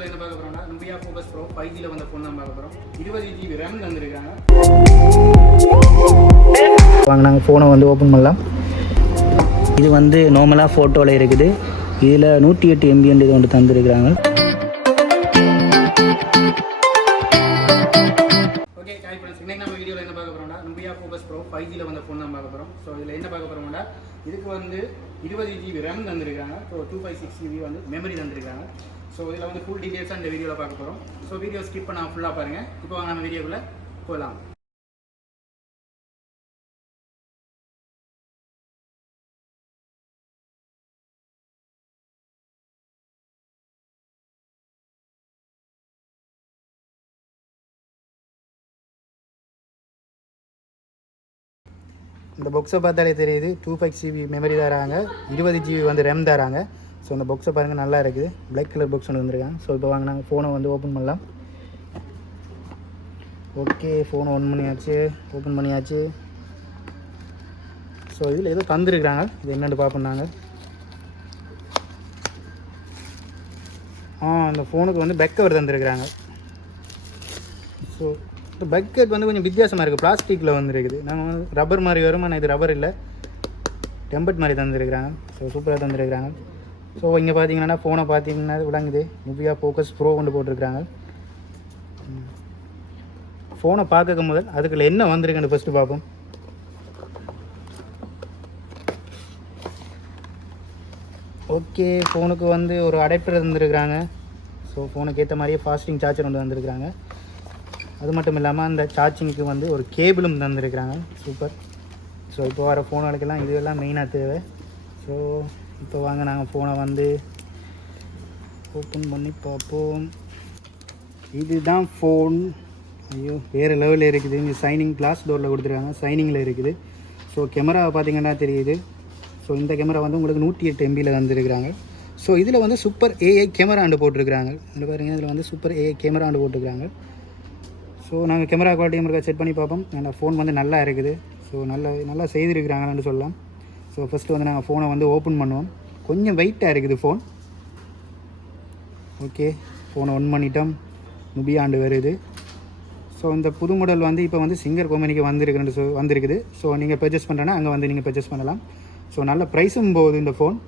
வீடியோவில் என்ன பார்க்க போகிறோம்னா நுபியா ஃபோக்கஸ் ப்ரோ 5Gல வந்த ஃபோன் தான் பார்க்க போகிறோம். 20GB RAM தந்துருக்காங்க. வாங்க நாங்கள் ஃபோனை வந்து ஓப்பன் பண்ணலாம். இது வந்து நார்மலாக ஃபோட்டோவில் இருக்குது. இதில் 108 MB இது ஒன்று தந்துருக்குறாங்க. ஓகே ஹாய் ஃப்ரெண்ட்ஸ், இன்னைக்கு நம்ம வீடியோவில் என்ன பார்க்க போகிறோம்னா நுபியா ஃபோக்கஸ் ப்ரோ 5Gல வந்த ஃபோன் தான் பார்க்க போகிறோம். ஸோ இதில் என்ன பார்க்க போகிறோம்னா இதுக்கு வந்து 20GB RAM தந்துருக்காங்க. ஸோ 256GB வந்து மெமரி தந்துருக்காங்க. ஸோ இதில் வந்து ஃபுல் டீட்டெயில்ஸாக இந்த வீடியோவில் பார்க்க போகிறோம். ஸோ வீடியோ ஸ்கிப் பண்ண ஃபுல்லாக பாருங்கள். இப்போ வாங்க நம்ம வீடியோக்குள்ளே போகலாம். இந்த பாக்ஸை பார்த்தாலே தெரியுது 256GB மெமரி தராங்க, 20GB வந்து RAM தராங்க. ஸோ இந்த பாக்ஸை பாருங்கள், நல்லா இருக்குது. பிளாக் கலர் பாக்ஸ் ஒன்று வந்துருக்காங்க. ஸோ இப்போ வாங்க நாங்கள் ஃபோனை வந்து ஓப்பன் பண்ணலாம். ஓகே, ஃபோனை ஓப்பன் பண்ணியாச்சு. ஸோ இதில் ஏதோ தந்துருக்குறாங்க, இது என்னென்னு பார்ப்போம் நாங்கள். அந்த ஃபோனுக்கு வந்து பேக் கவர் தந்துருக்குறாங்க. ஸோ இந்த பேக் கவர் வந்து கொஞ்சம் வித்தியாசமாக இருக்குது, பிளாஸ்டிக்கில் வந்துருக்குது. நாங்கள் ரப்பர் மாதிரி வரும், ஆனால் இது ரப்பர் இல்லை, டெம்பர்ட் மாதிரி தந்துருக்குறாங்க. ஸோ சூப்பராக தந்துருக்குறாங்க. ஸோ இங்கே பார்த்தீங்கன்னா ஃபோனை பார்த்தீங்கன்னா விளங்குது, நுபியா ஃபோக்கஸ் ப்ரோ கொண்டு போட்டிருக்கிறாங்க. ஃபோனை பார்க்க முதல் அதுக்குள்ள என்ன வந்திருக்குன்னு ஃபஸ்ட்டு பார்ப்போம். ஓகே, ஃபோனுக்கு வந்து ஒரு அடாப்டர் தந்துருக்குறாங்க. ஸோ ஃபோனுக்கு ஏற்ற மாதிரியே ஃபாஸ்டிங் சார்ஜர் வந்து வந்திருக்கிறாங்க. அது மட்டும் இல்லாமல் அந்த சார்ஜிங்க்கு வந்து ஒரு கேபிளும் தந்துருக்குறாங்க. சூப்பர். ஸோ இப்போ வர ஃபோனுகளுக்கெல்லாம் இதுவெல்லாம் மெயினாக தேவை. ஸோ இப்போ வாங்க நாங்கள் ஃபோனை வந்து ஓப்பன் பண்ணி பார்ப்போம். இதுதான் ஃபோன். ஐயோ, வேறு லெவலில் இருக்குது. இங்கே சைனிங் கிளாஸ் டோரில் கொடுத்துருக்காங்க, சைனிங்கில் இருக்குது. ஸோ கேமராவை பார்த்தீங்கன்னா தெரியுது. ஸோ இந்த கேமரா வந்து உங்களுக்கு 108 MBயில் தந்துருக்குறாங்க. ஸோ இதில் வந்து சூப்பர் AI கேமராண்டு போட்டிருக்கிறாங்க. இந்த பாருங்கள், இதில் வந்து சூப்பர் AI கேமராண்டு போட்டிருக்கிறாங்க. ஸோ நாங்கள் கேமரா குவாலிட்டி நம்மளுக்கு செட் பண்ணி பார்ப்போம். அந்த ஃபோன் வந்து நல்லா இருக்குது. ஸோ நல்லா செய்திருக்கிறாங்கன்னு சொல்லலாம். ஸோ ஃபஸ்ட்டு வந்து நாங்கள் ஃபோனை வந்து ஓப்பன் பண்ணுவோம். கொஞ்சம் வெயிட்டாக இருக்குது ஃபோன். ஓகே, ஃபோனை ஒன் பண்ணிட்டோம். நுபியாண்டு வருது. ஸோ இந்த புது மாடல் வந்து இப்போ வந்து சிங்கர் கம்பெனிக்கு வந்திருக்குது. ஸோ நீங்கள் பர்ச்சேஸ் பண்ணுறேன்னா அங்கே வந்து நீங்கள் பர்ச்சேஸ் பண்ணலாம். ஸோ நல்ல ப்ரைஸும் போகுது இந்த ஃபோன்.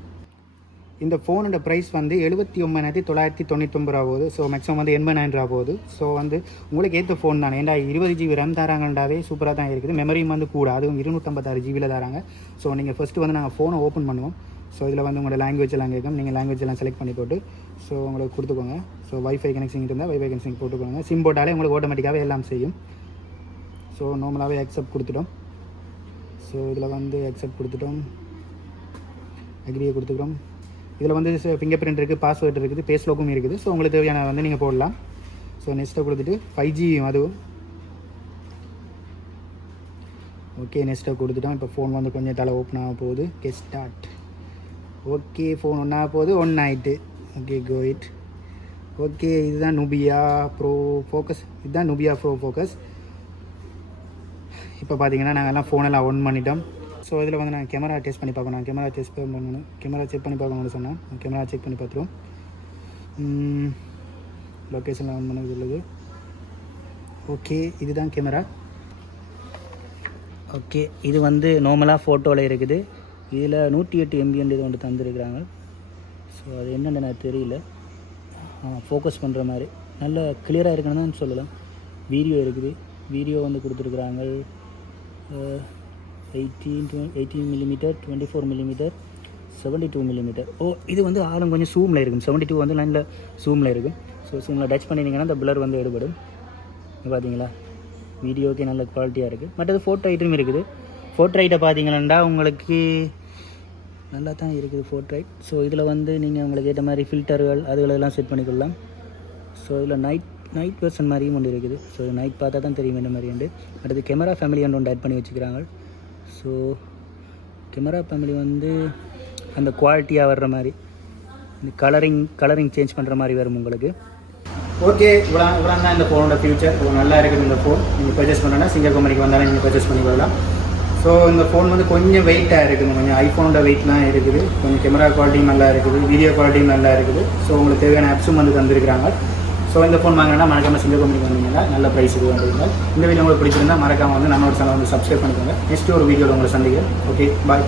இந்த ஃபோனோட ப்ரைஸ் வந்து 79,999 ரூபா போகுது. ஸோ மேக்ஸிமம் வந்து 89,000 ரூபா போகுது. ஸோ வந்து உங்களுக்கு ஏற்ற ஃபோன் தானே. ஏன்டா 20GB RAM தராங்கண்டாவே சூப்பராக தான் இருக்குது. மெமரியும் வந்து கூட, அதுவும் 256GB தராங்க. ஸோ நீங்கள் ஃபஸ்ட்டு வந்து நாங்கள் ஃபோனை ஓப்பன் பண்ணுவோம். ஸோ இதில் வந்து உங்களோட லாங்குவேஜ் எல்லாம் கேட்கும். நீங்கள் லாங்குவேஜ் எல்லாம் செலக்ட் பண்ணி போட்டு ஸோ உங்களுக்கு கொடுத்துக்கோங்க. ஸோ வைஃபை கனெக்ஷன் இருந்தால் வைஃபை கனெக்ஷன் போட்டுக்கோங்க. சிம் போட்டாலே உங்களுக்கு ஆட்டோமேட்டிக்காகவே எல்லாம் செய்யும். ஸோ நார்மலாகவே அக்செப்ட் கொடுத்துட்டோம். ஸோ இதில் வந்து அக்செப்ட் கொடுத்துட்டோம், அக்ரியை கொடுத்துக்கிறோம். இதில் வந்து ஃபிங்கர் பிரிண்ட் இருக்குது, பாஸ்வேர்டு இருக்குது, பேஸ் லாக்கும் இருக்குது. ஸோ உங்களுக்கு தேவையான வந்து நீங்கள் போடலாம். ஸோ நெக்ஸ்ட்டை கொடுத்துட்டு 5G அதுவும் ஓகே, நெக்ஸ்ட்டை கொடுத்துட்டோம். இப்போ ஃபோன் வந்து கொஞ்சம் தலை ஓப்பன் ஆக போகுது. ஸ்டார்ட். ஓகே, ஃபோன் ஒன்றாக போகுது, ஒன் ஆகிட்டு. Okay, go it. ஓகே, இதுதான் நுபியா ப்ரோ ஃபோக்கஸ். இதுதான் நுபியா ப்ரோ ஃபோக்கஸ். இப்போ பார்த்தீங்கன்னா நாங்கள் எல்லாம் ஃபோனெல்லாம் ஒன் பண்ணிட்டோம். ஸோ இதில் வந்து நான் கேமரா டெஸ்ட் பண்ணி பார்க்கணும். கேமரா செக் பண்ணி பார்க்கணும்னு சொன்னேன். கேமரா செக் பண்ணி பார்த்துருவோம். லொக்கேஷனில் ஆன் பண்ண சொல்லுது. ஓகே, இதுதான் கேமரா. ஓகே, இது வந்து நார்மலாக ஃபோட்டோவில் இருக்குது. இதில் 108 MB இது ஒன்று தந்துருக்குறாங்க. ஸோ அது என்னென்னு எனக்கு தெரியல. ஃபோக்கஸ் பண்ணுற மாதிரி நல்ல கிளியராக இருக்குன்னு தான் சொல்லலாம். வீடியோ இருக்குது. வீடியோ வந்து கொடுத்துருக்குறாங்க 18 mm, 24 mm, 72 mm. இது வந்து ஆளும் கொஞ்சம் ஜூமில் இருக்கும். 72 வந்து நல்ல ஜூமில் இருக்கும். ஸோ ஜூமில் டச் பண்ணிங்கன்னா அந்த பிளர் வந்து எடுபடும். பார்த்தீங்களா, வீடியோக்கே நல்ல குவாலிட்டியாக இருக்குது. மற்றது ஃபோட்டோ ஐட்டும் இருக்குது. ஃபோட்டோ ஐட்டை பார்த்தீங்கன்னா உங்களுக்கு நல்லா தான் இருக்குது ஃபோட்டோ ஐட். ஸோ இதில் வந்து நீங்கள் உங்களுக்கு ஏற்ற மாதிரி ஃபில்டர்கள் அதுகளெல்லாம் செட் பண்ணிக்கொள்ளலாம். ஸோ இதில் நைட் வெர்ஷன் மாதிரியும் ஒன்று இருக்குது. ஸோ நைட் பார்த்தா தான் தெரியும் என்ன மாதிரி உண்டு. அடுத்து கேமரா ஃபேமிலி ஒன்று ஆட் பண்ணி வச்சுக்கிறாங்க. ஸோ கேமரா ஃபேமிலி வந்து அந்த குவாலிட்டியாக வர்ற மாதிரி இந்த கலரிங் சேஞ்ச் பண்ணுற மாதிரி வரும் உங்களுக்கு. ஓகே, இவ்வளோ தான் இந்த ஃபோனோட ஃபியூச்சர். நல்லா இருக்குது இந்த ஃபோன். நீங்கள் பர்ச்சேஸ் பண்ணோன்னா சிங்கர் கம்பெனிக்கு வந்தாலும் நீங்கள் பர்ச்சேஸ் பண்ணிக்கலாம். ஸோ இந்த ஃபோன் வந்து கொஞ்சம் வெயிட்டாக இருக்குது, கொஞ்சம் ஐஃபோனோட வெயிட்லாம் இருக்குது, கொஞ்சம் கேமரா குவாலிட்டியும் நல்லா இருக்குது, வீடியோ குவாலிட்டியும் நல்லா இருக்குது. ஸோ உங்களுக்கு தேவையான ஆப்ஸும் வந்து தந்திருக்கிறாங்க. ஸோ இந்த ஃபோன் வாங்கினா மறக்காமல் சிங்கர் கம்பெனிக்கு வந்தீங்கன்னா நல்ல ப்ரைஸுக்கு வந்துருங்க. இந்த வீடியோ உங்களுக்கு பிடிச்சிருந்தா மறக்காமல் வந்து நம்மளோட சேனல் வந்து சப்ஸ்கிரைப் பண்ணிக்கோங்க. நெக்ஸ்ட் ஒரு வீடியோவில் உங்களை சந்திக்கிறேன். ஓகே, பாய்.